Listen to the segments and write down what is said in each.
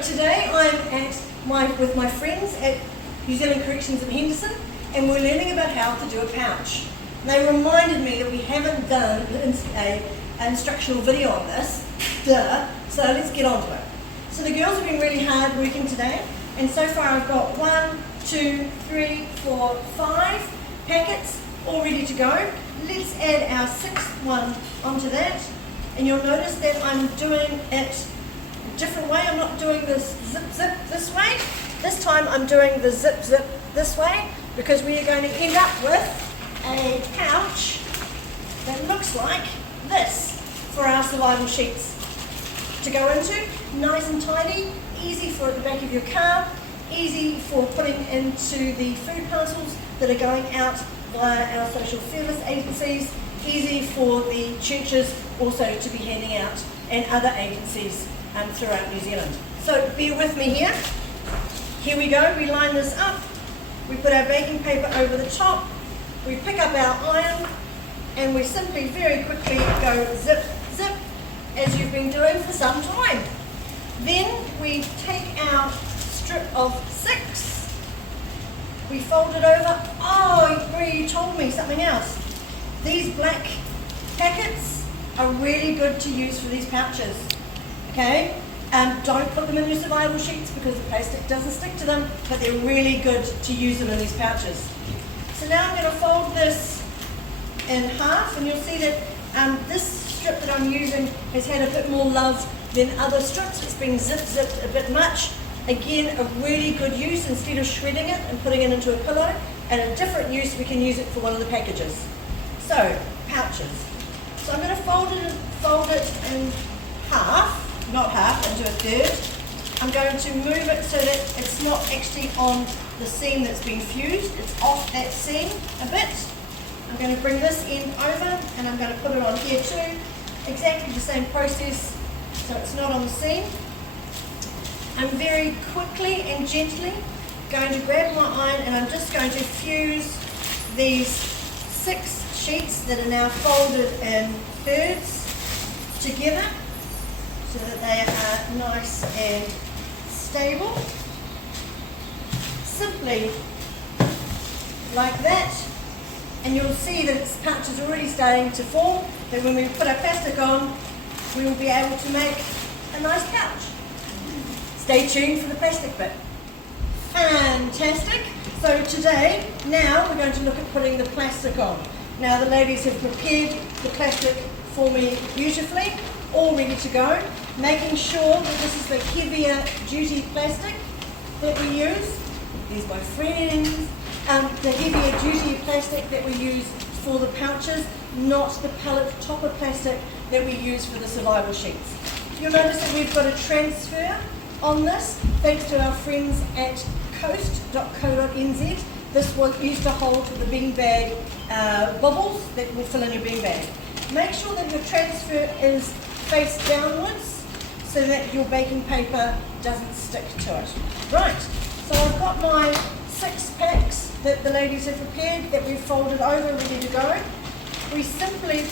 So today I'm with my friends at New Zealand Corrections in Henderson, and we're learning about how to do a pouch. And they reminded me that we haven't done an instructional video on this, so let's get on to it. So the girls have been really hard working today, and so far I've got 1, 2, 3, 4, 5 packets all ready to go. Let's add our 6th one onto that, and you'll notice that I'm doing it a different way. I'm not doing this zip zip this way. This time I'm doing the zip zip this way, because we are going to end up with a pouch that looks like this for our survival sheets to go into. Nice and tidy, easy for at the back of your car, easy for putting into the food parcels that are going out via our social service agencies, easy for the churches also to be handing out, and other agencies throughout New Zealand. So bear with me here. Here we go, we line this up, we put our baking paper over the top, we pick up our iron, and we simply very quickly go zip, zip, as you've been doing for some time. Then we take our strip of 6, we fold it over. Oh, you told me something else. These black packets are really good to use for these pouches, okay? Don't put them in your survival sheets because the plastic doesn't stick to them, but they're really good to use them in these pouches. So now I'm going to fold this in half, and you'll see that this strip that I'm using has had a bit more love than other strips. It's been zip-zipped a bit much. Again, a really good use instead of shredding it and putting it into a pillow, and a different use, we can use it for one of the packages. So, pouches. So I'm going to fold it in half, not half, into a third. I'm going to move it so that it's not actually on the seam that's been fused, it's off that seam a bit. I'm going to bring this end over, and I'm going to put it on here too. Exactly the same process, so it's not on the seam. I'm very quickly and gently going to grab my iron, and I'm just going to fuse these 6 sheets that are now folded in thirds together so that they are nice and stable. Simply like that, and you'll see that its pouch is already starting to form, that when we put our plastic on, we will be able to make a nice pouch. Stay tuned for the plastic bit. Fantastic. So today, now we're going to look at putting the plastic on. Now the ladies have prepared the plastic for me beautifully, all ready to go, making sure that this is the heavier duty plastic that we use. There's my friends. The heavier duty plastic that we use for the pouches, not the pellet topper plastic that we use for the survival sheets. You'll notice that we've got a transfer on this, thanks to our friends at coast.co.nz. This used to hold the beanbag bubbles that will fill in your beanbag. Make sure that your transfer is face downwards so that your baking paper doesn't stick to it. Right, so I've got my 6 packs that the ladies have prepared that we've folded over, ready to go. We simply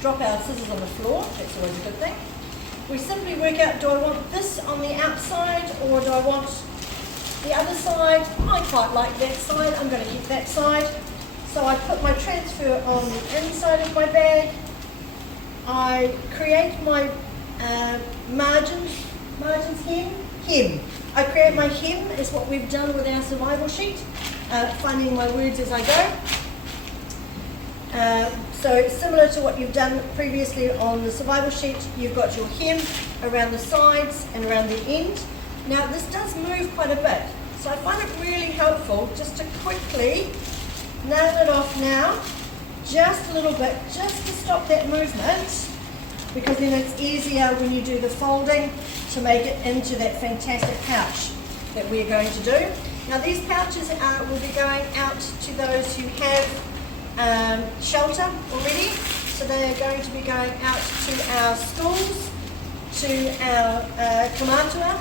drop our scissors on the floor, that's always a good thing. We simply work out, do I want this on the outside or do I want the other side? I quite like that side, I'm going to keep that side. So I put my transfer on the inside of my bag. I create my hem. I create my hem, is what we've done with our survival sheet, finding my words as I go. So similar to what you've done previously on the survival sheet, you've got your hem around the sides and around the end. Now this does move quite a bit, so I find it really helpful just to quickly nail it off now, just a little bit, just to stop that movement, because then it's easier when you do the folding to make it into that fantastic pouch that we're going to do. Now these pouches will be going out to those who have shelter already, so they are going to be going out to our schools, to our kamātua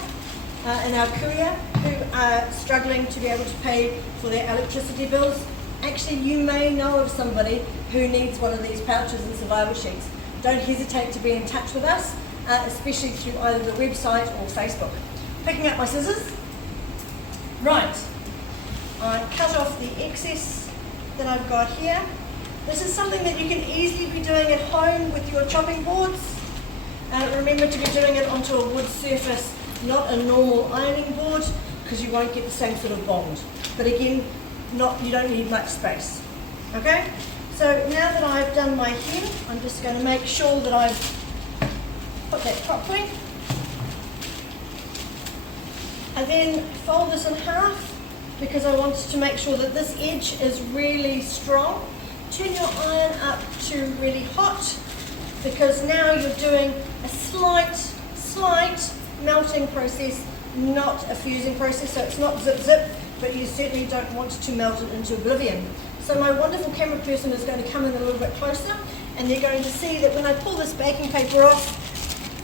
and our kuia who are struggling to be able to pay for their electricity bills. Actually, you may know of somebody who needs one of these pouches and survival sheets. Don't hesitate to be in touch with us. especially through either the website or Facebook. Picking up my scissors. Right, I cut off the excess that I've got here. This is something that you can easily be doing at home with your chopping boards. Remember to be doing it onto a wood surface, not a normal ironing board, because you won't get the same sort of bond. But again, you don't need much space. Okay? So now that I've done my hem, I'm just going to make sure that I've put that properly. I then fold this in half because I want to make sure that this edge is really strong. Turn your iron up to really hot because now you're doing a slight melting process, not a fusing process, so it's not zip zip, but you certainly don't want to melt it into oblivion. So my wonderful camera person is going to come in a little bit closer and they're going to see that when I pull this baking paper off,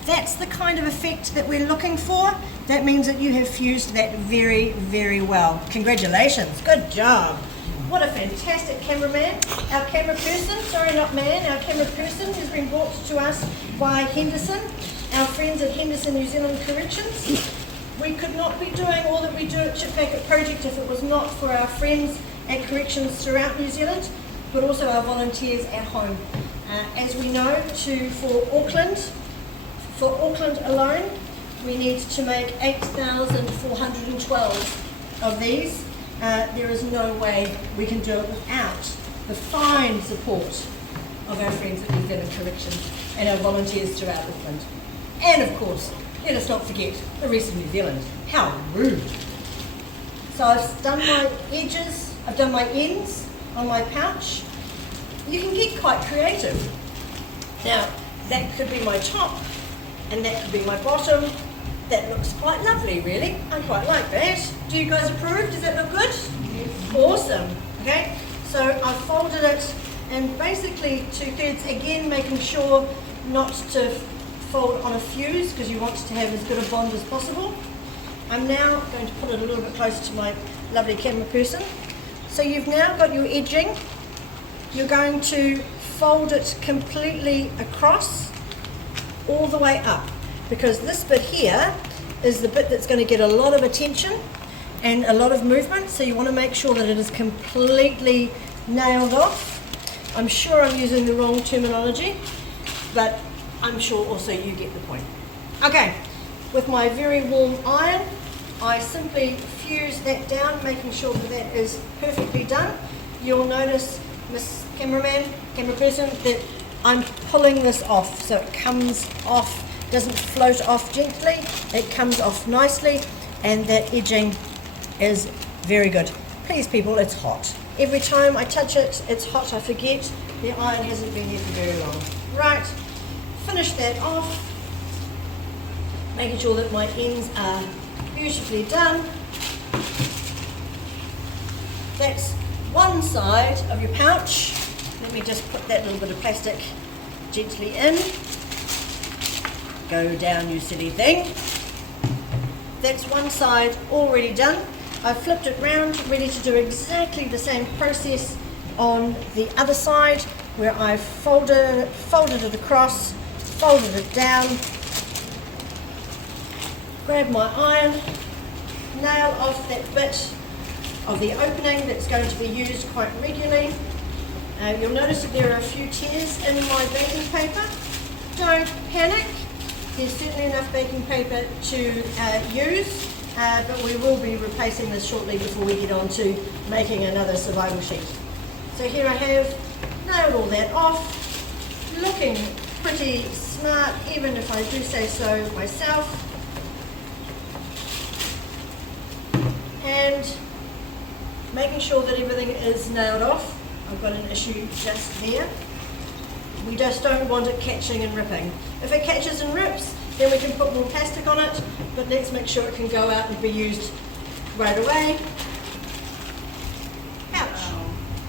that's the kind of effect that we're looking for. That means that you have fused that very, very well. Congratulations, good job. What a fantastic cameraman. Our camera person, sorry not man, our camera person has been brought to us by Henderson, our friends at Henderson New Zealand Corrections. We could not be doing all that we do at Chip Packet Project if it was not for our friends at corrections throughout New Zealand, but also our volunteers at home. As we know, for Auckland alone, we need to make 8,412 of these. There is no way we can do it without the fine support of our friends at New Zealand Corrections and our volunteers throughout Auckland. And of course, let us not forget the rest of New Zealand. How rude. So I've done my edges, I've done my ends on my pouch. You can get quite creative. Now, that could be my top, and that could be my bottom. That looks quite lovely, really. I quite like that. Do you guys approve? Does that look good? Yes. Awesome. Okay, so I've folded it, and basically 2/3, again making sure not to fold on a fuse because you want to have as good a bond as possible. I'm now going to put it a little bit closer to my lovely camera person. So you've now got your edging. You're going to fold it completely across all the way up, because this bit here is the bit that's going to get a lot of attention and a lot of movement, so you want to make sure that it is completely nailed off. I'm sure I'm using the wrong terminology, but I'm sure also you get the point. Okay, with my very warm iron, I simply fuse that down, making sure that that is perfectly done. You'll notice, Miss Cameraman, camera person, that I'm pulling this off, so it comes off, doesn't float off gently, it comes off nicely, and that edging is very good. Please people, it's hot. Every time I touch it, it's hot, I forget the iron hasn't been here for very long. Right, finish that off, making sure that my ends are beautifully done. That's one side of your pouch. Let me just put that little bit of plastic gently in. Go down, you silly thing. That's one side already done. I've flipped it round, ready to do exactly the same process on the other side, where I've folded it across, folded it down, grab my iron, nail off that bit of the opening that's going to be used quite regularly. You'll notice that there are a few tears in my baking paper. Don't panic. There's certainly enough baking paper to use, but we will be replacing this shortly before we get on to making another survival sheet. So here I have nailed all that off, looking pretty smart, even if I do say so myself. And making sure that everything is nailed off. I've got an issue just there. We just don't want it catching and ripping. If it catches and rips, then we can put more plastic on it, but let's make sure it can go out and be used right away. Ouch.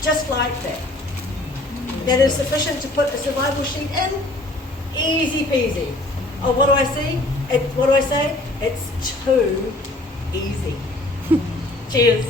Just like that. That is sufficient to put a survival sheet in. Easy peasy. Oh, what do I see? What do I say? It's too easy. Cheers.